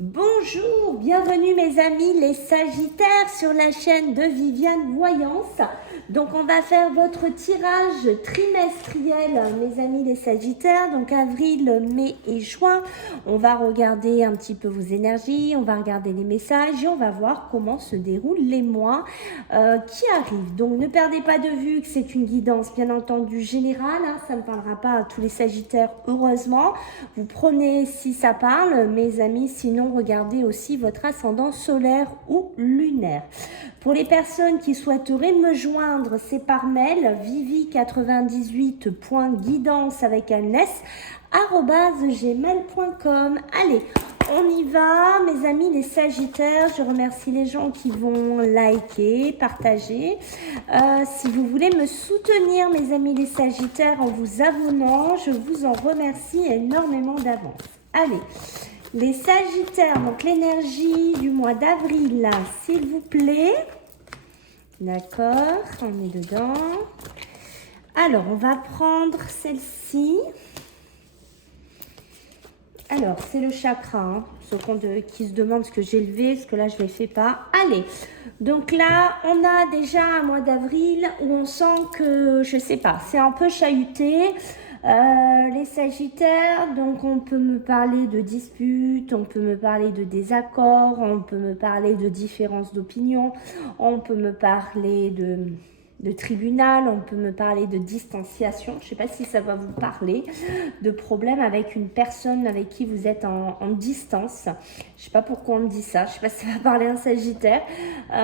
Bonjour, bienvenue mes amis les Sagittaires sur la chaîne de Viviane Voyance. Donc on va faire votre tirage trimestriel mes amis les Sagittaires, donc avril, mai et juin. On va regarder un petit peu vos énergies, on va regarder les messages et on va voir comment se déroulent les mois qui arrivent. Donc ne perdez pas de vue que c'est une guidance bien entendu générale, hein, ça ne parlera pas à tous les Sagittaires heureusement. Vous prenez si ça parle mes amis, sinon regardez aussi votre ascendant solaire ou lunaire. Pour les personnes qui souhaiteraient me joindre, c'est par mail vivi98.guidance avec un s @gmail.com. Allez, on y va, mes amis les Sagittaires. Je remercie les gens qui vont liker, partager. Si vous voulez me soutenir, mes amis les Sagittaires, en vous abonnant, je vous en remercie énormément d'avance. Allez, les Sagittaires, donc l'énergie du mois d'avril, là, s'il vous plaît. D'accord, on est dedans. Alors, on va prendre celle-ci. Alors, c'est le chakra, hein, ceux qui se demandent ce que j'ai levé, ce que là, je ne le fais pas. Allez, donc là, on a déjà un mois d'avril où on sent que, je ne sais pas, c'est un peu chahuté. Les Sagittaires, donc on peut me parler de disputes, on peut me parler de désaccords, on peut me parler de différences d'opinion, on peut me parler de tribunal, on peut me parler de distanciation, je ne sais pas si ça va vous parler, de problèmes avec une personne avec qui vous êtes en distance. Je ne sais pas pourquoi on me dit ça, je ne sais pas si ça va parler à un Sagittaire.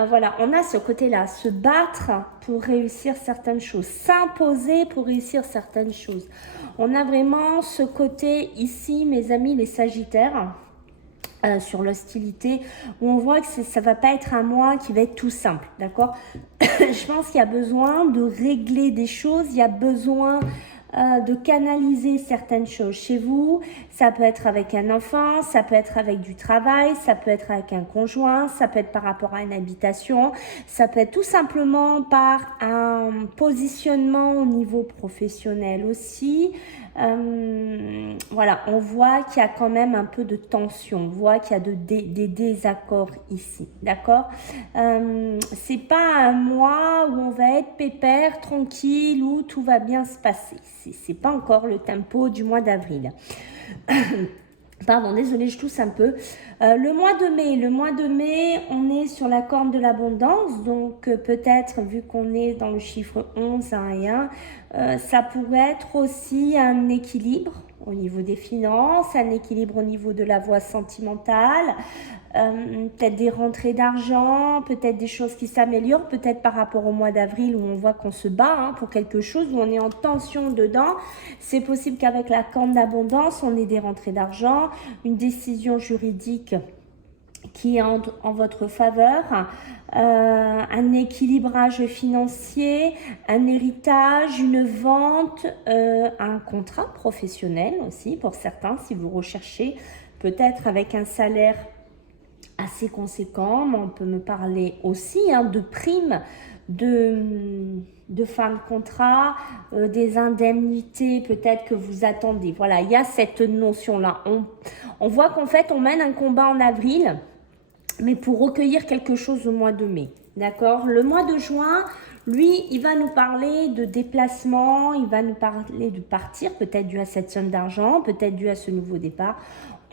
Voilà, on a ce côté-là, se battre pour réussir certaines choses, s'imposer pour réussir certaines choses. On a vraiment ce côté ici, mes amis les Sagittaires, sur l'hostilité, où on voit que ça va pas être un mois qui va être tout simple, d'accord. Je pense qu'il y a besoin de régler des choses, il y a besoin de canaliser certaines choses chez vous. Ça peut être avec un enfant, ça peut être avec du travail, ça peut être avec un conjoint, ça peut être par rapport à une habitation, ça peut être tout simplement par un positionnement au niveau professionnel aussi. Voilà, on voit qu'il y a quand même un peu de tension, on voit qu'il y a des désaccords ici, d'accord. C'est pas un mois où on va être pépère, tranquille, où tout va bien se passer. C'est pas encore le tempo du mois d'avril. Pardon, désolée, je tousse un peu. Le mois de mai, on est sur la corne de l'abondance. Donc, peut-être, vu qu'on est dans le chiffre 11, 1 et 1, ça pourrait être aussi un équilibre au niveau des finances, un équilibre au niveau de la voie sentimentale, peut-être des rentrées d'argent, peut-être des choses qui s'améliorent, peut-être par rapport au mois d'avril où on voit qu'on se bat pour quelque chose, où on est en tension dedans. C'est possible qu'avec la corne d'abondance, on ait des rentrées d'argent, une décision juridique qui est en votre faveur, un équilibrage financier, un héritage, une vente, un contrat professionnel aussi pour certains si vous recherchez peut-être avec un salaire assez conséquent, mais on peut me parler aussi de primes, de fin de contrat, des indemnités peut-être que vous attendez. Voilà, il y a cette notion-là. On voit qu'en fait, on mène un combat en avril, mais pour recueillir quelque chose au mois de mai. D'accord. Le mois de juin, lui, il va nous parler de déplacement, il va nous parler de partir, peut-être dû à cette somme d'argent, peut-être dû à ce nouveau départ.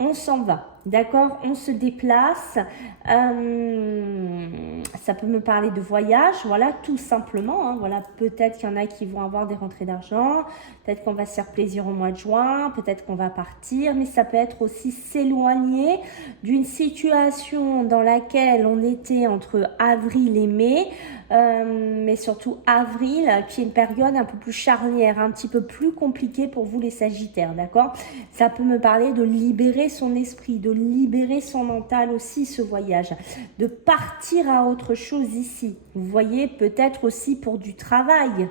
On s'en va, d'accord, on se déplace, ça peut me parler de voyage, voilà, tout simplement, voilà, peut-être qu'il y en a qui vont avoir des rentrées d'argent, peut-être qu'on va se faire plaisir au mois de juin, peut-être qu'on va partir, mais ça peut être aussi s'éloigner d'une situation dans laquelle on était entre avril et mai, mais surtout avril, qui est une période un peu plus charnière, un petit peu plus compliquée pour vous les Sagittaires, d'accord. Ça peut me parler de libérer son esprit, de libérer son mental aussi, ce voyage, de partir à autre chose ici. Vous voyez, peut-être aussi pour du travail,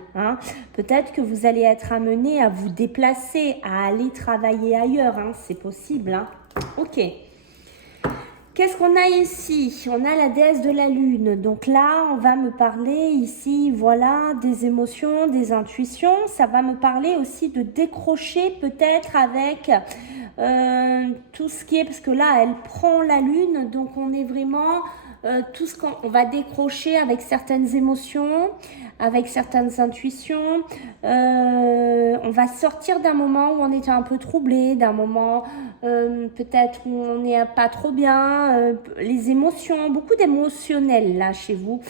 peut-être que vous allez être amené à vous déplacer, à aller travailler ailleurs, c'est possible, ok. Qu'est-ce qu'on a ici? On a la déesse de la lune. Donc là, on va me parler ici, voilà, des émotions, des intuitions. Ça va me parler aussi de décrocher peut-être avec tout ce qui est... Parce que là, elle prend la lune. Donc on est vraiment... tout ce qu'on va décrocher avec certaines émotions, avec certaines intuitions. On va sortir d'un moment où on était un peu troublé, d'un moment peut-être où on n'est pas trop bien, les émotions, beaucoup d'émotionnel là chez vous,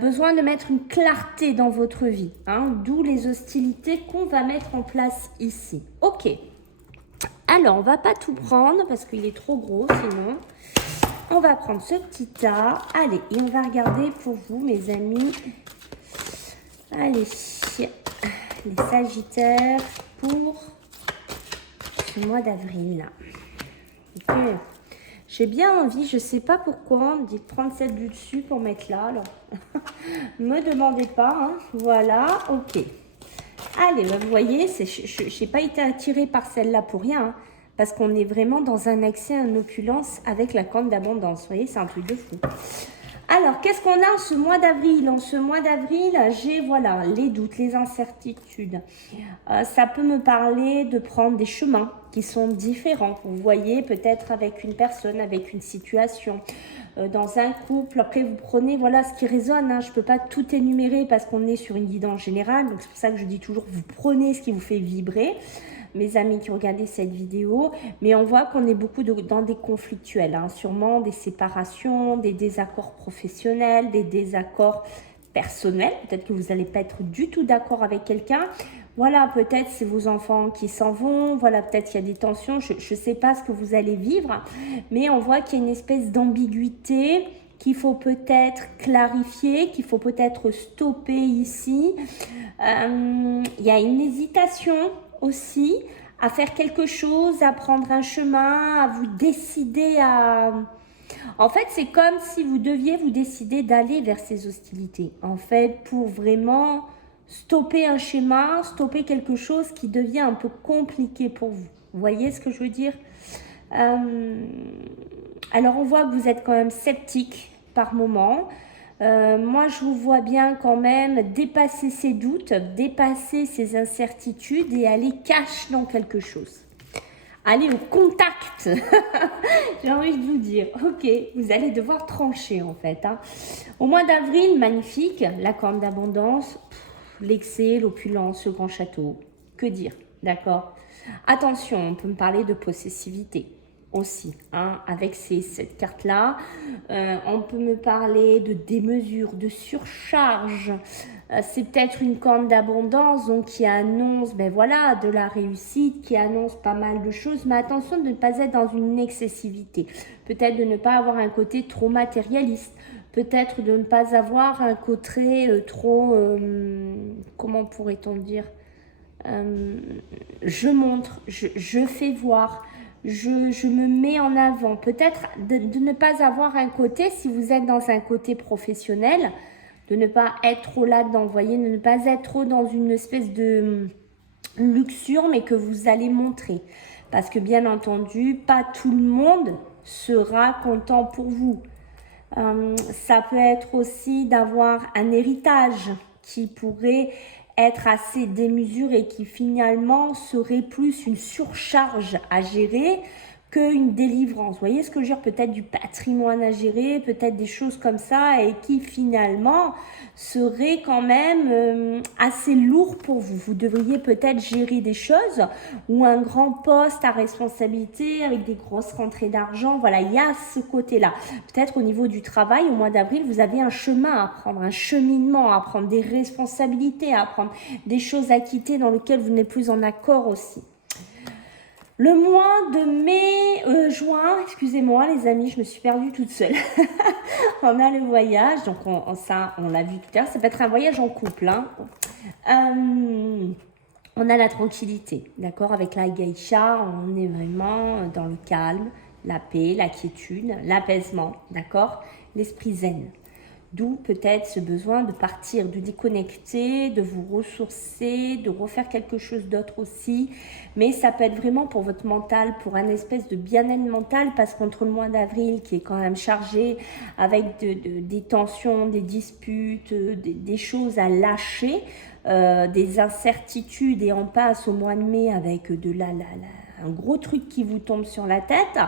besoin de mettre une clarté dans votre vie, hein, d'où les hostilités qu'on va mettre en place ici. Ok, alors on va pas tout prendre parce qu'il est trop gros sinon. On va prendre ce petit tas. Allez, et on va regarder pour vous, mes amis. Allez, les Sagittaires pour ce mois d'avril. Okay. J'ai bien envie, je ne sais pas pourquoi, on me dit de prendre celle du dessus pour mettre là. Alors, ne me demandez pas. Hein. Voilà, ok. Allez, bah, vous voyez, je n'ai pas été attirée par celle-là pour rien. Hein. Parce qu'on est vraiment dans un accès à une opulence avec la corne d'abondance. Vous voyez, c'est un truc de fou. Alors, qu'est-ce qu'on a en ce mois d'avril? En ce mois d'avril, j'ai, voilà, les doutes, les incertitudes. Ça peut me parler de prendre des chemins qui sont différents. Vous voyez, peut-être avec une personne, avec une situation, dans un couple. Après, vous prenez, voilà, ce qui résonne. Hein. Je ne peux pas tout énumérer parce qu'on est sur une guidance générale. Donc, c'est pour ça que je dis toujours, vous prenez ce qui vous fait vibrer. Mes amis qui regardaient cette vidéo, mais on voit qu'on est beaucoup dans des conflictuels, hein, sûrement des séparations, des désaccords professionnels, des désaccords personnels, peut-être que vous n'allez pas être du tout d'accord avec quelqu'un, voilà, peut-être c'est vos enfants qui s'en vont, voilà, peut-être il y a des tensions, je ne sais pas ce que vous allez vivre, mais on voit qu'il y a une espèce d'ambiguïté qu'il faut peut-être clarifier, qu'il faut peut-être stopper ici, il y a une hésitation aussi, à faire quelque chose, à prendre un chemin, à vous décider à... En fait, c'est comme si vous deviez vous décider d'aller vers ces hostilités. En fait, pour vraiment stopper un schéma, stopper quelque chose qui devient un peu compliqué pour vous. Vous voyez ce que je veux dire? Alors, on voit que vous êtes quand même sceptique par moment. Moi, je vous vois bien quand même dépasser ces doutes, dépasser ces incertitudes et aller cash dans quelque chose. Aller au contact, j'ai envie de vous dire. Ok, vous allez devoir trancher en fait. Hein. Au mois d'avril, magnifique, la corne d'abondance, l'excès, l'opulence, le grand château. Que dire, d'accord? Attention, on peut me parler de possessivité. Aussi, hein, avec cette carte-là, on peut me parler de démesure, de surcharge. C'est peut-être une corne d'abondance donc qui annonce, ben voilà, de la réussite, qui annonce pas mal de choses. Mais attention de ne pas être dans une excessivité. Peut-être de ne pas avoir un côté trop matérialiste. Peut-être de ne pas avoir un côté trop, comment pourrait-on dire, je montre, je fais voir. Je me mets en avant. Peut-être de ne pas avoir un côté, si vous êtes dans un côté professionnel, de ne pas être trop là-dedans, vous voyez, de ne pas être trop dans une espèce de luxure, mais que vous allez montrer. Parce que bien entendu, pas tout le monde sera content pour vous. Ça peut être aussi d'avoir un héritage qui pourrait être assez démesuré et qui finalement serait plus une surcharge à gérer qu'une délivrance. Vous voyez ce que je veux dire? Peut-être du patrimoine à gérer, peut-être des choses comme ça et qui finalement serait quand même assez lourd pour vous. Vous devriez peut-être gérer des choses ou un grand poste à responsabilité avec des grosses rentrées d'argent. Voilà, il y a ce côté-là. Peut-être au niveau du travail, au mois d'avril, vous avez un chemin à prendre, un cheminement à prendre, des responsabilités à prendre, des choses à quitter dans lesquelles vous n'êtes plus en accord aussi. Le mois de mai, juin, excusez-moi les amis, je me suis perdue toute seule. On a le voyage, donc on l'a vu tout à l'heure, ça peut être un voyage en couple. Hein. On a la tranquillité, d'accord, avec la geisha, on est vraiment dans le calme, la paix, la quiétude, l'apaisement, d'accord, l'esprit zen. D'où peut-être ce besoin de partir, de déconnecter, de vous ressourcer, de refaire quelque chose d'autre aussi. Mais ça peut être vraiment pour votre mental, pour un espèce de bien-être mental, parce qu'entre le mois d'avril qui est quand même chargé avec des tensions, des disputes, des choses à lâcher, des incertitudes, et on passe au mois de mai avec un gros truc qui vous tombe sur la tête.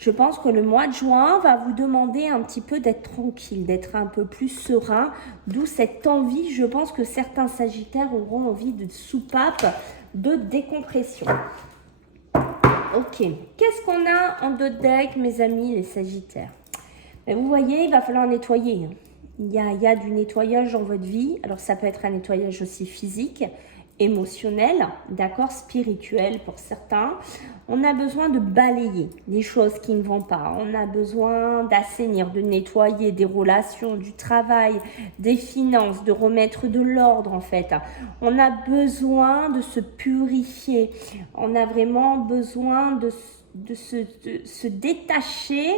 Je pense que le mois de juin va vous demander un petit peu d'être tranquille, d'être un peu plus serein, d'où cette envie. Je pense que certains sagittaires auront envie de soupape, de décompression. Ok, qu'est-ce qu'on a en dos de deck, mes amis les sagittaires? Vous voyez, il va falloir nettoyer. Il y a du nettoyage dans votre vie. Alors, ça peut être un nettoyage aussi physique, émotionnel, d'accord, spirituel pour certains. On a besoin de balayer les choses qui ne vont pas. On a besoin d'assainir, de nettoyer des relations, du travail, des finances, de remettre de l'ordre en fait. On a besoin de se purifier. On a vraiment besoin de se détacher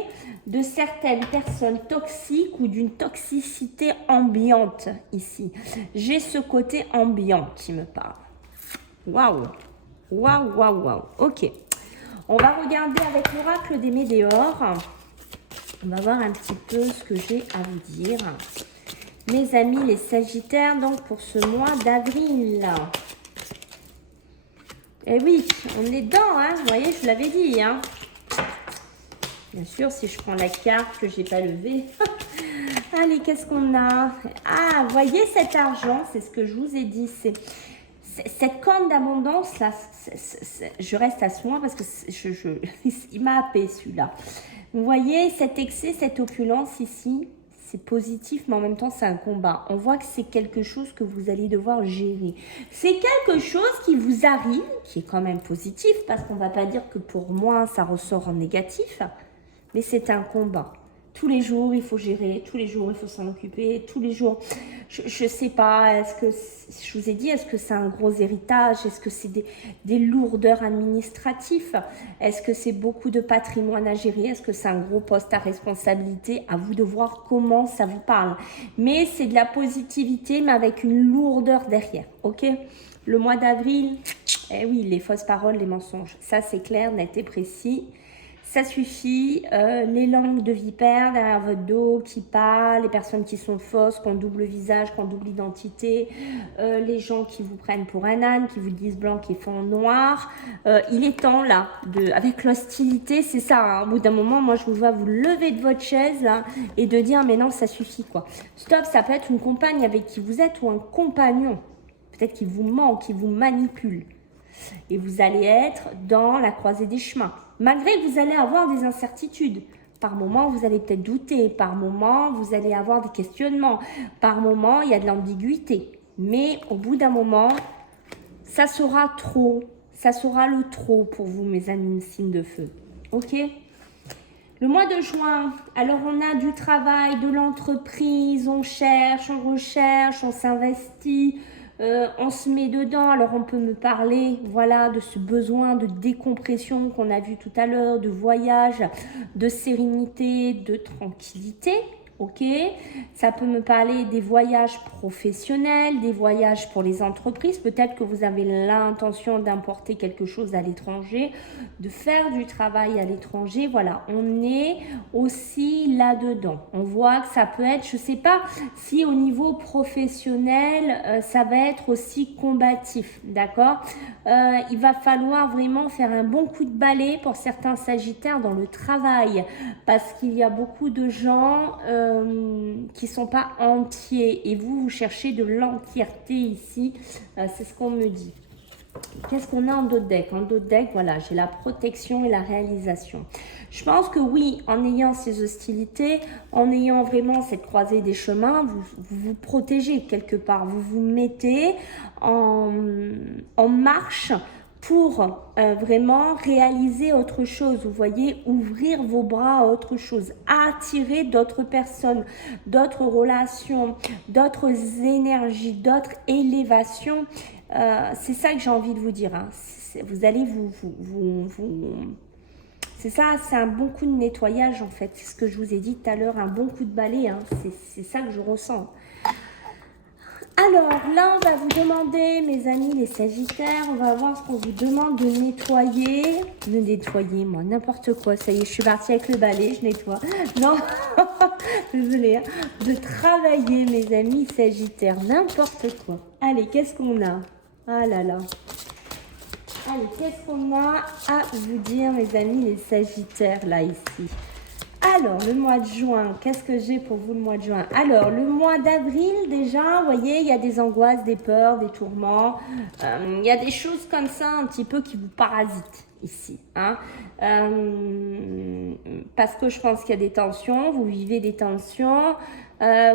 de certaines personnes toxiques ou d'une toxicité ambiante ici. J'ai ce côté ambiant qui me parle. Waouh, waouh, waouh, waouh. Ok. On va regarder avec l'oracle des météores. On va voir un petit peu ce que j'ai à vous dire. Mes amis les sagittaires, donc pour ce mois d'avril. Eh oui, on est dedans, hein. Vous voyez, je l'avais dit, hein. Bien sûr, si je prends la carte que j'ai pas levée. Allez, qu'est-ce qu'on a? Ah, voyez cet argent, c'est ce que je vous ai dit. C'est cette corne d'abondance, là, je reste à ce moment parce que il m'a happé celui-là. Vous voyez cet excès, cette opulence ici, c'est positif, mais en même temps, c'est un combat. On voit que c'est quelque chose que vous allez devoir gérer. C'est quelque chose qui vous arrive, qui est quand même positif, parce qu'on ne va pas dire que pour moi, ça ressort en négatif, mais c'est un combat. Tous les jours, il faut gérer, tous les jours, il faut s'en occuper, tous les jours, je ne sais pas, est-ce que, je vous ai dit, est-ce que c'est un gros héritage, est-ce que c'est des lourdeurs administratives, est-ce que c'est beaucoup de patrimoine à gérer, est-ce que c'est un gros poste à responsabilité, à vous de voir comment ça vous parle. Mais c'est de la positivité, mais avec une lourdeur derrière, ok? Le mois d'avril, eh oui, les fausses paroles, les mensonges, ça c'est clair, net et précis. Ça suffit, les langues de vipère derrière votre dos qui parlent, les personnes qui sont fausses, qui ont double visage, qui ont double identité, les gens qui vous prennent pour un âne, qui vous disent blanc, qui font noir. Il est temps là, avec l'hostilité, c'est ça, hein, au bout d'un moment, moi je vous vois vous lever de votre chaise là, et de dire mais non, ça suffit quoi. Stop, ça peut être une compagne avec qui vous êtes ou un compagnon, peut-être qui vous ment, qui vous manipule. Et vous allez être dans la croisée des chemins. Malgré que vous allez avoir des incertitudes. Par moment, vous allez peut-être douter. Par moment, vous allez avoir des questionnements. Par moment, il y a de l'ambiguïté. Mais au bout d'un moment, ça sera trop. Ça sera le trop pour vous, mes amis, signes de feu. Ok ? Le mois de juin, alors on a du travail, de l'entreprise, on cherche, on recherche, on s'investit. On se met dedans, alors on peut me parler, voilà, de ce besoin de décompression qu'on a vu tout à l'heure, de voyage, de sérénité, de tranquillité, ok? Ça peut me parler des voyages professionnels, des voyages pour les entreprises, peut-être que vous avez l'intention d'importer quelque chose à l'étranger, de faire du travail à l'étranger, voilà, on est aussi là-dedans. On voit que ça peut être, je ne sais pas si au niveau professionnel, ça va être aussi combatif, d'accord? Il va falloir vraiment faire un bon coup de balai pour certains sagittaires dans le travail, parce qu'il y a beaucoup de gens qui ne sont pas entiers, et vous cherchez de l'entièreté ici, c'est ce qu'on me dit. Qu'est-ce qu'on a en dos de deck? En dos de deck, voilà, j'ai la protection et la réalisation. Je pense que oui, en ayant ces hostilités, en ayant vraiment cette croisée des chemins, vous vous protégez quelque part. Vous vous mettez en marche pour vraiment réaliser autre chose. Vous voyez, ouvrir vos bras à autre chose, attirer d'autres personnes, d'autres relations, d'autres énergies, d'autres élévations. C'est ça que j'ai envie de vous dire. Hein. Vous allez C'est ça, c'est un bon coup de nettoyage en fait. C'est ce que je vous ai dit tout à l'heure, un bon coup de balai. Hein. C'est ça que je ressens. Alors là, on va vous demander, mes amis les Sagittaires, on va voir ce qu'on vous demande de nettoyer. De nettoyer, moi, n'importe quoi. Ça y est, je suis partie avec le balai, je nettoie. Non, désolée. Hein. De travailler, mes amis Sagittaires, n'importe quoi. Allez, qu'est-ce qu'on a? Ah là là. Allez, qu'est-ce qu'on a à vous dire, mes amis les Sagittaires, là, ici? Alors, le mois de juin, qu'est-ce que j'ai pour vous le mois de juin? Alors, le mois d'avril, déjà, vous voyez, il y a des angoisses, des peurs, des tourments. Il y a des choses comme ça, un petit peu, qui vous parasitent ici. Hein. Parce que je pense qu'il y a des tensions, vous vivez des tensions.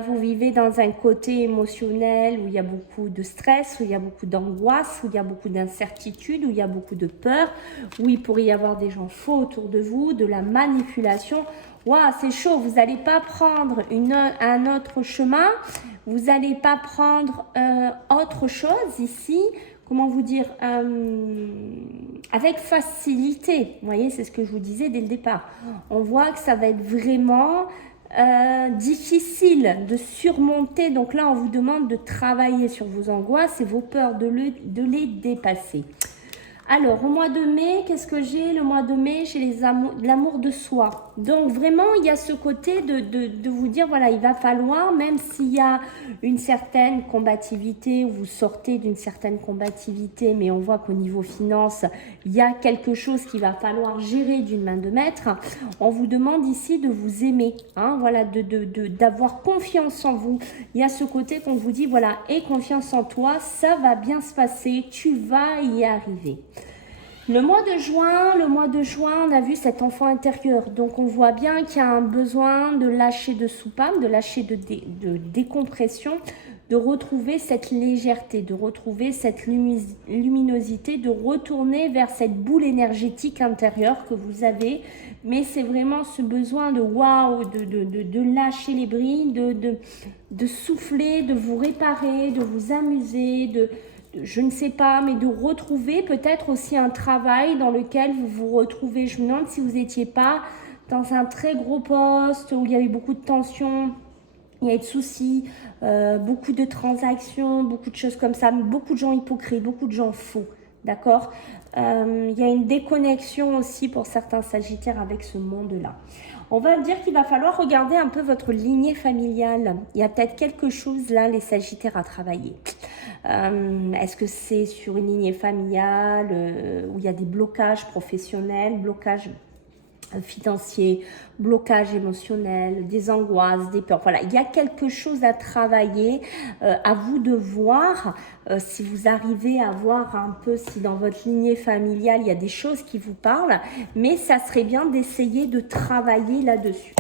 Vous vivez dans un côté émotionnel où il y a beaucoup de stress, où il y a beaucoup d'angoisse, où il y a beaucoup d'incertitude, où il y a beaucoup de peur, où il pourrait y avoir des gens faux autour de vous, de la manipulation. Waouh, c'est chaud, vous n'allez pas prendre un autre chemin, vous n'allez pas prendre autre chose ici, comment vous dire, avec facilité. Vous voyez, c'est ce que je vous disais dès le départ. On voit que ça va être vraiment difficile de surmonter. Donc là, on vous demande de travailler sur vos angoisses et vos peurs, de les dépasser. Alors, au mois de mai, qu'est-ce que j'ai? Le mois de mai, j'ai l'amour de soi. Donc, vraiment, il y a ce côté de vous dire, voilà, il va falloir, même s'il y a une certaine combativité, vous sortez d'une certaine combativité, mais on voit qu'au niveau finance, il y a quelque chose qu'il va falloir gérer d'une main de maître. On vous demande ici de vous aimer, hein, voilà, d'avoir confiance en vous. Il y a ce côté qu'on vous dit, voilà, aie confiance en toi, ça va bien se passer, tu vas y arriver. Le mois de juin, on a vu cet enfant intérieur. Donc, on voit bien qu'il y a un besoin de lâcher de soupape, de lâcher de décompression, de retrouver cette légèreté, de retrouver cette luminosité, de retourner vers cette boule énergétique intérieure que vous avez. Mais c'est vraiment ce besoin de waouh, de lâcher les brides, de souffler, de vous réparer, de vous amuser, je ne sais pas, mais de retrouver peut-être aussi un travail dans lequel vous vous retrouvez. Je me demande si vous n'étiez pas dans un très gros poste où il y avait beaucoup de tensions, il y a des soucis, beaucoup de transactions, beaucoup de choses comme ça, beaucoup de gens hypocrites, beaucoup de gens faux, d'accord? Il y a une déconnexion aussi pour certains Sagittaires avec ce monde-là. On va dire qu'il va falloir regarder un peu votre lignée familiale. Il y a peut-être quelque chose là, les Sagittaires, à travailler. Est-ce que c'est sur une lignée familiale où il y a des blocages professionnels, blocages financiers, blocages émotionnels, des angoisses, des peurs. Voilà, il y a quelque chose à travailler, à vous de voir si vous arrivez à voir un peu si dans votre lignée familiale, il y a des choses qui vous parlent, mais ça serait bien d'essayer de travailler là-dessus.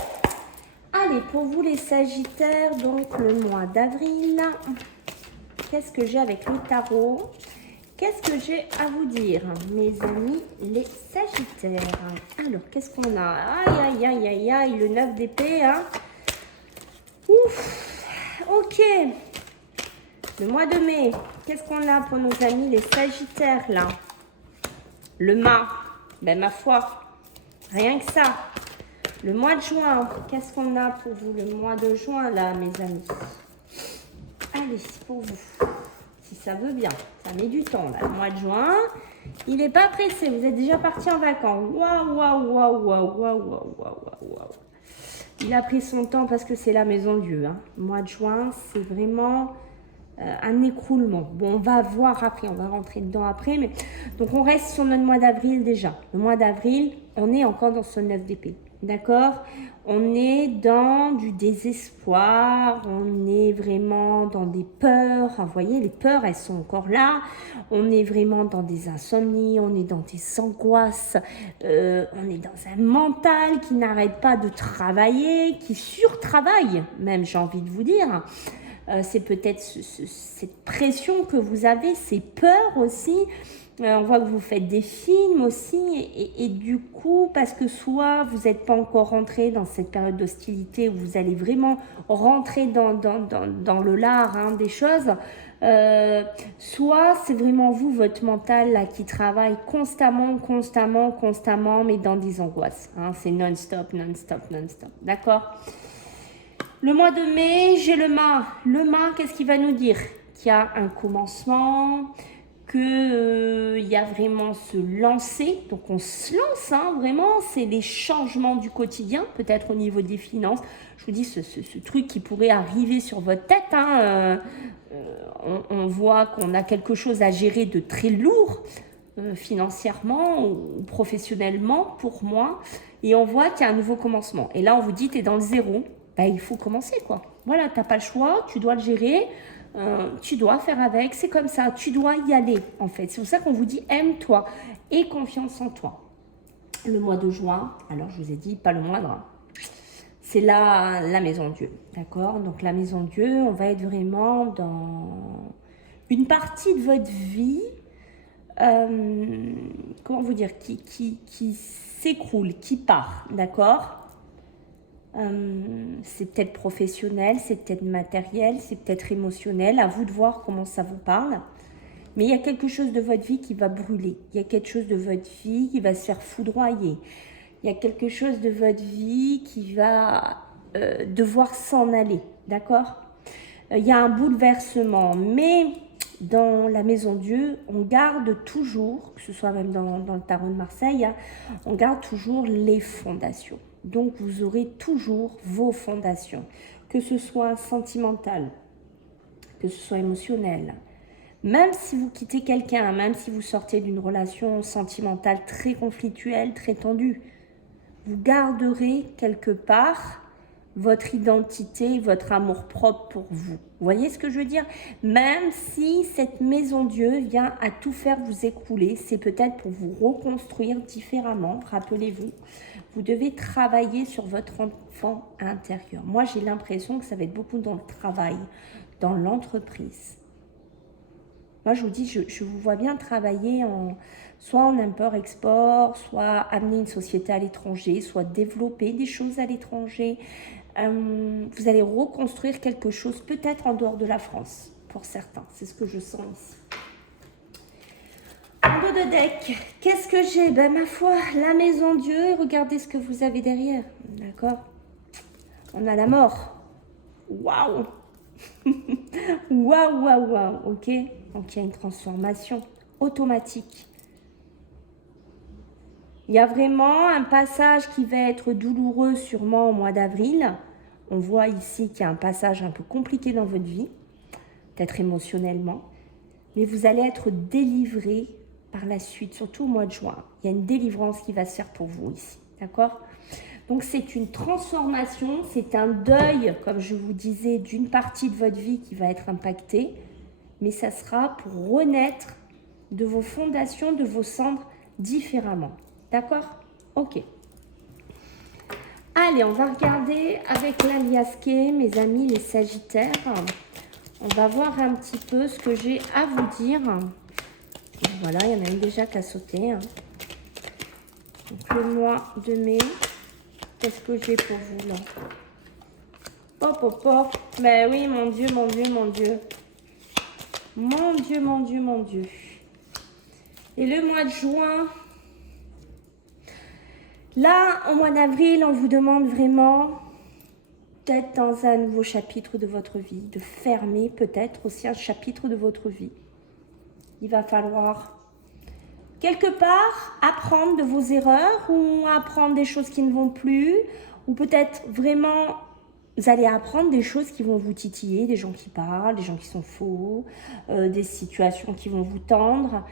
Allez, pour vous les Sagittaires, donc le mois d'avril, qu'est-ce que j'ai avec le tarot? Qu'est-ce que j'ai à vous dire, mes amis les Sagittaires? Alors, qu'est-ce qu'on a? Aïe, aïe, aïe, aïe, aïe, le 9 d'épée, hein? Ouf, ok. Le mois de mai, qu'est-ce qu'on a pour nos amis les Sagittaires, là? Le mât, ben ma foi, rien que ça. Le mois de juin, qu'est-ce qu'on a pour vous le mois de juin, là, mes amis? Allez, pour vous. Si ça veut bien, ça met du temps là. Le mois de juin, il n'est pas pressé, vous êtes déjà parti en vacances. Waouh, waouh, waouh, waouh, waouh, waouh, waouh, waouh. Il a pris son temps parce que c'est la maison de Dieu. Hein. Le mois de juin, c'est vraiment un écroulement. Bon, on va voir après, on va rentrer dedans après. Mais... Donc, on reste sur notre mois d'avril déjà. Le mois d'avril, on est encore dans ce 9 d'épée. D'accord? On est dans du désespoir, on est vraiment dans des peurs. Vous voyez, les peurs, elles sont encore là. On est vraiment dans des insomnies, on est dans des angoisses. On est dans un mental qui n'arrête pas de travailler, qui surtravaille, même j'ai envie de vous dire. c'est peut-être cette pression que vous avez, ces peurs aussi. On voit que vous faites des films aussi et du coup, parce que soit vous n'êtes pas encore rentré dans cette période d'hostilité où vous allez vraiment rentrer dans le lard hein, des choses, soit c'est vraiment vous, votre mental là, qui travaille constamment, mais dans des angoisses. Hein, c'est non-stop, d'accord? Le mois de mai, j'ai le mât. Le mât, qu'est-ce qu'il va nous dire? Qu'il y a un commencement, qu'il y a vraiment se lancer. Donc on se lance, hein, vraiment, c'est des changements du quotidien, peut-être au niveau des finances. Je vous dis, ce truc qui pourrait arriver sur votre tête, hein, on voit qu'on a quelque chose à gérer de très lourd, financièrement ou professionnellement pour moi. Et on voit qu'il y a un nouveau commencement. Et là, on vous dit, tu es dans le zéro. Bah, il faut commencer, quoi. Voilà, tu n'as pas le choix, tu dois le gérer, tu dois faire avec, c'est comme ça, tu dois y aller, en fait. C'est pour ça qu'on vous dit, aime-toi et confiance en toi. Le mois de juin, alors je vous ai dit, pas le moindre, hein. C'est la maison Dieu, d'accord? Donc la maison Dieu, on va être vraiment dans une partie de votre vie, comment vous dire, qui s'écroule, qui part, d'accord? C'est peut-être professionnel, c'est peut-être matériel, c'est peut-être émotionnel, à vous de voir comment ça vous parle. Mais il y a quelque chose de votre vie qui va brûler, il y a quelque chose de votre vie qui va se faire foudroyer, il y a quelque chose de votre vie qui va devoir s'en aller, d'accord? Il y a un bouleversement, mais dans la maison Dieu, on garde toujours, que ce soit même dans le tarot de Marseille, hein, on garde toujours les fondations. Donc, vous aurez toujours vos fondations, que ce soit sentimental, que ce soit émotionnel. Même si vous quittez quelqu'un, même si vous sortez d'une relation sentimentale très conflictuelle, très tendue, vous garderez quelque part votre identité, votre amour propre pour vous. Vous voyez ce que je veux dire? Même si cette maison Dieu vient à tout faire vous écrouler, c'est peut-être pour vous reconstruire différemment, rappelez-vous. Vous devez travailler sur votre enfant intérieur. Moi, j'ai l'impression que ça va être beaucoup dans le travail, dans l'entreprise. Moi, je vous dis, je vous vois bien travailler soit en import-export, soit amener une société à l'étranger, soit développer des choses à l'étranger. Vous allez reconstruire quelque chose, peut-être en dehors de la France, pour certains. C'est ce que je sens ici. En dos de deck, qu'est-ce que j'ai? Ben, ma foi, la maison Dieu, et regardez ce que vous avez derrière. D'accord? On a la mort. Waouh! Waouh, ok? Donc, il y a une transformation automatique. Il y a vraiment un passage qui va être douloureux sûrement au mois d'avril. On voit ici qu'il y a un passage un peu compliqué dans votre vie, peut-être émotionnellement. Mais vous allez être délivré par la suite, surtout au mois de juin. Il y a une délivrance qui va se faire pour vous ici, d'accord? Donc, c'est une transformation, c'est un deuil, comme je vous disais, d'une partie de votre vie qui va être impactée. Mais ça sera pour renaître de vos fondations, de vos cendres différemment. D'accord? Ok. Allez, on va regarder avec l'aliasque, mes amis, les sagittaires. On va voir un petit peu ce que j'ai à vous dire. Voilà, il y en a une déjà qui a sauté. Donc, le mois de mai, qu'est-ce que j'ai pour vous là? Hop, hop, hop. Ben oui, mon Dieu, mon Dieu, mon Dieu. Mon Dieu, mon Dieu, mon Dieu. Et le mois de juin, là, au mois d'avril, on vous demande vraiment d'être dans un nouveau chapitre de votre vie, de fermer peut-être aussi un chapitre de votre vie. Il va falloir quelque part apprendre de vos erreurs ou apprendre des choses qui ne vont plus, ou peut-être vraiment vous allez apprendre des choses qui vont vous titiller, des gens qui parlent, des gens qui sont faux, des situations qui vont vous tendre,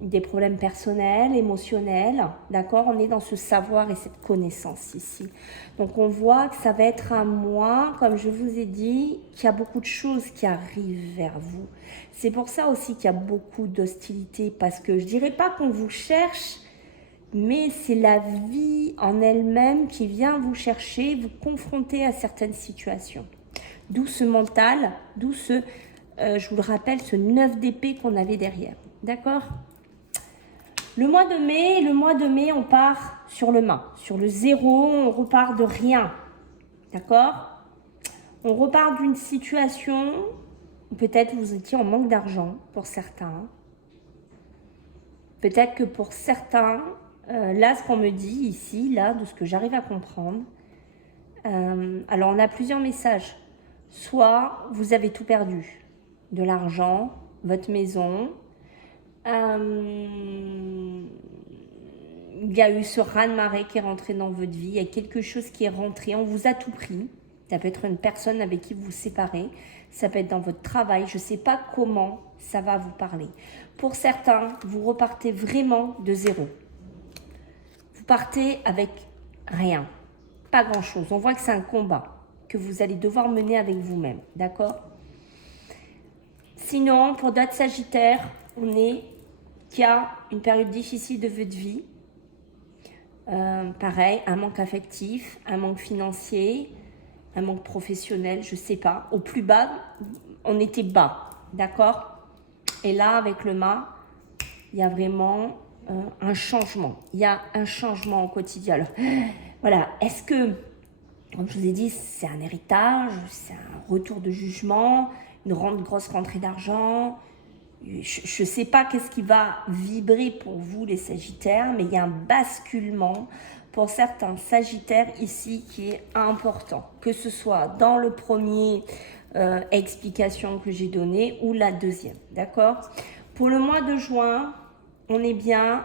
des problèmes personnels, émotionnels, d'accord? On est dans ce savoir et cette connaissance ici. Donc on voit que ça va être un mois, comme je vous ai dit, qu'il y a beaucoup de choses qui arrivent vers vous. C'est pour ça aussi qu'il y a beaucoup d'hostilité, parce que je dirais pas qu'on vous cherche, mais c'est la vie en elle-même qui vient vous chercher, vous confronter à certaines situations. D'où ce mental, d'où ce, je vous le rappelle, ce 9 d'épée qu'on avait derrière. D'accord? Le mois de mai, on part sur le mât, sur le zéro, on repart de rien. D'accord? On repart d'une situation, peut-être vous étiez en manque d'argent pour certains. Peut-être que pour certains, là, ce qu'on me dit ici, là, de ce que j'arrive à comprendre, alors on a plusieurs messages. Soit vous avez tout perdu, de l'argent, votre maison, il y a eu ce raz-de-marée qui est rentré dans votre vie, il y a quelque chose qui est rentré, on vous a tout pris. Ça peut être une personne avec qui vous vous séparez, ça peut être dans votre travail, je ne sais pas comment ça va vous parler. Pour certains, vous repartez vraiment de zéro. Vous partez avec rien, pas grand-chose. On voit que c'est un combat que vous allez devoir mener avec vous-même, d'accord? Sinon, pour d'autres Sagittaires, on est qu'il y a une période difficile de votre vie. Pareil, un manque affectif, un manque financier, un manque professionnel, je ne sais pas. Au plus bas, on était bas, d'accord? Et là, avec le mât, il y a vraiment un changement. Il y a un changement au quotidien. Alors, voilà, est-ce que, comme je vous ai dit, c'est un héritage, c'est un retour de jugement, une grosse rentrée d'argent? Je ne sais pas qu'est-ce qui va vibrer pour vous les Sagittaires, mais il y a un basculement pour certains Sagittaires ici qui est important, que ce soit dans le premier explication que j'ai donnée ou la deuxième, d'accord? Pour le mois de juin, on est bien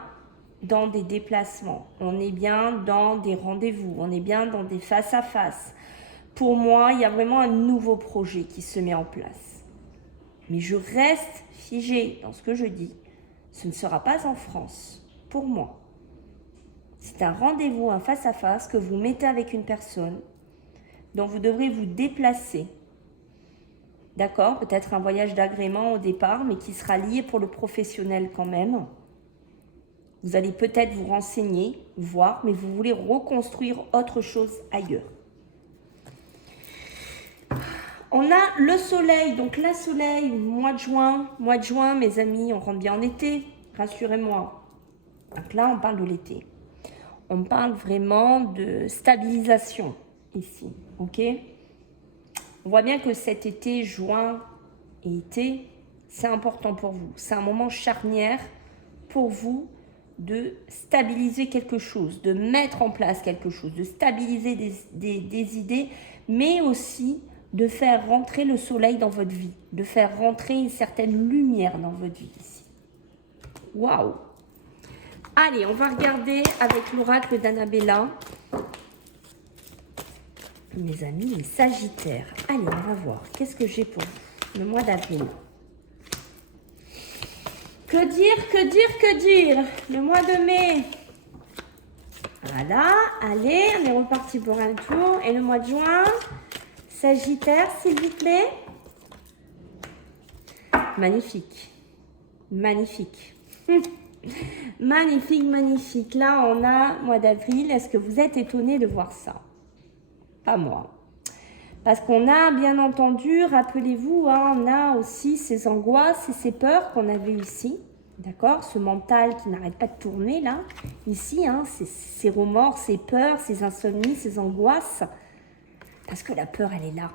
dans des déplacements, on est bien dans des rendez-vous, on est bien dans des face-à-face. Pour moi, il y a vraiment un nouveau projet qui se met en place. Mais je reste figée dans ce que je dis. Ce ne sera pas en France, pour moi. C'est un rendez-vous, un face-à-face que vous mettez avec une personne dont vous devrez vous déplacer. D'accord? Peut-être un voyage d'agrément au départ, mais qui sera lié pour le professionnel quand même. Vous allez peut-être vous renseigner, voir, mais vous voulez reconstruire autre chose ailleurs. On a le soleil, donc la soleil, mois de juin, mes amis, on rentre bien en été, rassurez-moi. Donc là, on parle de l'été. On parle vraiment de stabilisation ici, ok? On voit bien que cet été, juin et été, c'est important pour vous. C'est un moment charnière pour vous de stabiliser quelque chose, de mettre en place quelque chose, de stabiliser des idées, mais aussi de faire rentrer le soleil dans votre vie, de faire rentrer une certaine lumière dans votre vie ici. Waouh! Allez, on va regarder avec l'oracle d'Annabella. Mes amis, les Sagittaires. Allez, on va voir. Qu'est-ce que j'ai pour vous le mois d'avril? Que dire? Le mois de mai. Voilà, allez, on est reparti pour un tour. Et le mois de juin? Sagittaire, s'il vous plaît. Magnifique. Magnifique. Magnifique. Là, on a mois d'avril. Est-ce que vous êtes étonnés de voir ça? Pas moi. Parce qu'on a, bien entendu, rappelez-vous, hein, on a aussi ces angoisses et ces peurs qu'on avait ici. D'accord? Ce mental qui n'arrête pas de tourner, là. Ici, hein, ces remords, ces peurs, ces insomnies, ces angoisses. Parce que la peur, elle est là.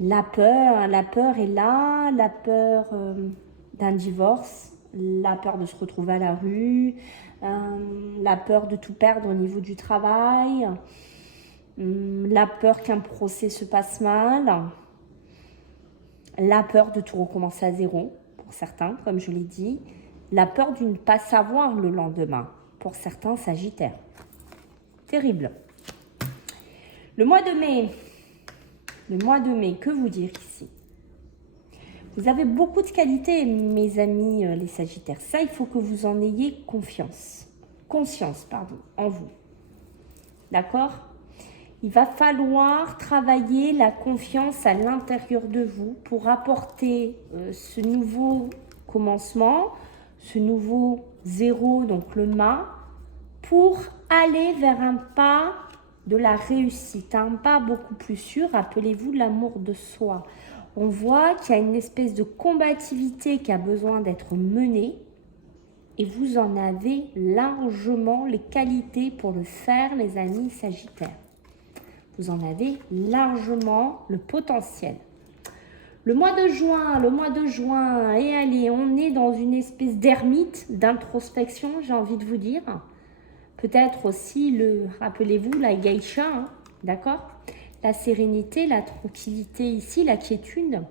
La peur est là. La peur d'un divorce. La peur de se retrouver à la rue. La peur de tout perdre au niveau du travail. La peur qu'un procès se passe mal. La peur de tout recommencer à zéro, pour certains, comme je l'ai dit. La peur de ne pas savoir le lendemain, pour certains Sagittaires. Terrible. Le mois de mai, que vous dire ici? Vous avez beaucoup de qualités, mes amis les Sagittaires. Ça, il faut que vous en ayez conscience, en vous. D'accord? Il va falloir travailler la confiance à l'intérieur de vous pour apporter ce nouveau commencement, ce nouveau zéro, donc le mât, pour aller vers un pas de la réussite, un pas beaucoup plus sûr. Rappelez-vous l'amour de soi. On voit qu'il y a une espèce de combativité qui a besoin d'être menée et vous en avez largement les qualités pour le faire, les amis Sagittaires. Vous en avez largement le potentiel. Le mois de juin, et allez, on est dans une espèce d'ermite, d'introspection, j'ai envie de vous dire. Peut-être aussi, rappelez-vous, la geisha, hein, d'accord? La sérénité, la tranquillité ici, la quiétude.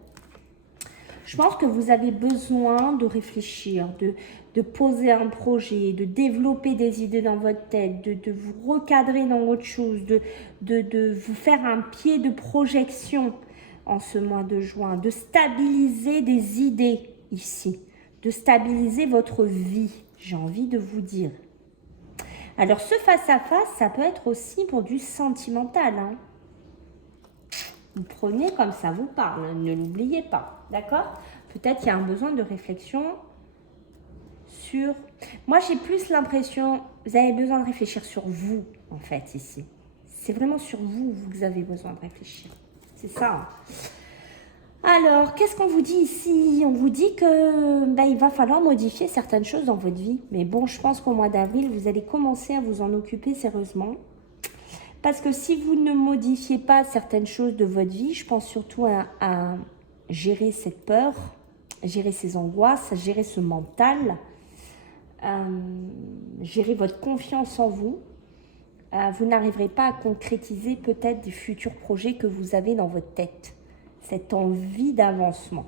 Je pense que vous avez besoin de réfléchir, de poser un projet, de développer des idées dans votre tête, de vous recadrer dans autre chose, de vous faire un pied de projection en ce mois de juin, de stabiliser des idées ici, de stabiliser votre vie, j'ai envie de vous dire. Alors, ce face-à-face, ça peut être aussi pour du sentimental, hein. Vous prenez comme ça vous parle, hein, ne l'oubliez pas, d'accord? Peut-être qu'il y a un besoin de réflexion sur... Moi, j'ai plus l'impression, vous avez besoin de réfléchir sur vous, en fait, ici. C'est vraiment sur vous que vous avez besoin de réfléchir. C'est ça, hein. Alors, qu'est-ce qu'on vous dit ici? On vous dit que il va falloir modifier certaines choses dans votre vie. Mais bon, je pense qu'au mois d'avril, vous allez commencer à vous en occuper sérieusement. Parce que si vous ne modifiez pas certaines choses de votre vie, je pense surtout à gérer cette peur, gérer ces angoisses, gérer ce mental, gérer votre confiance en vous. Vous n'arriverez pas à concrétiser peut-être des futurs projets que vous avez dans votre tête. Cette envie d'avancement.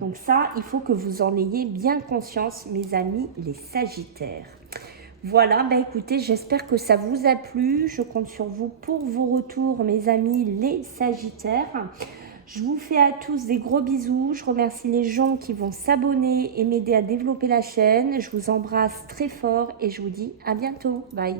Donc ça, il faut que vous en ayez bien conscience, mes amis les Sagittaires. Voilà, écoutez, j'espère que ça vous a plu. Je compte sur vous pour vos retours, mes amis les Sagittaires. Je vous fais à tous des gros bisous. Je remercie les gens qui vont s'abonner et m'aider à développer la chaîne. Je vous embrasse très fort et je vous dis à bientôt. Bye.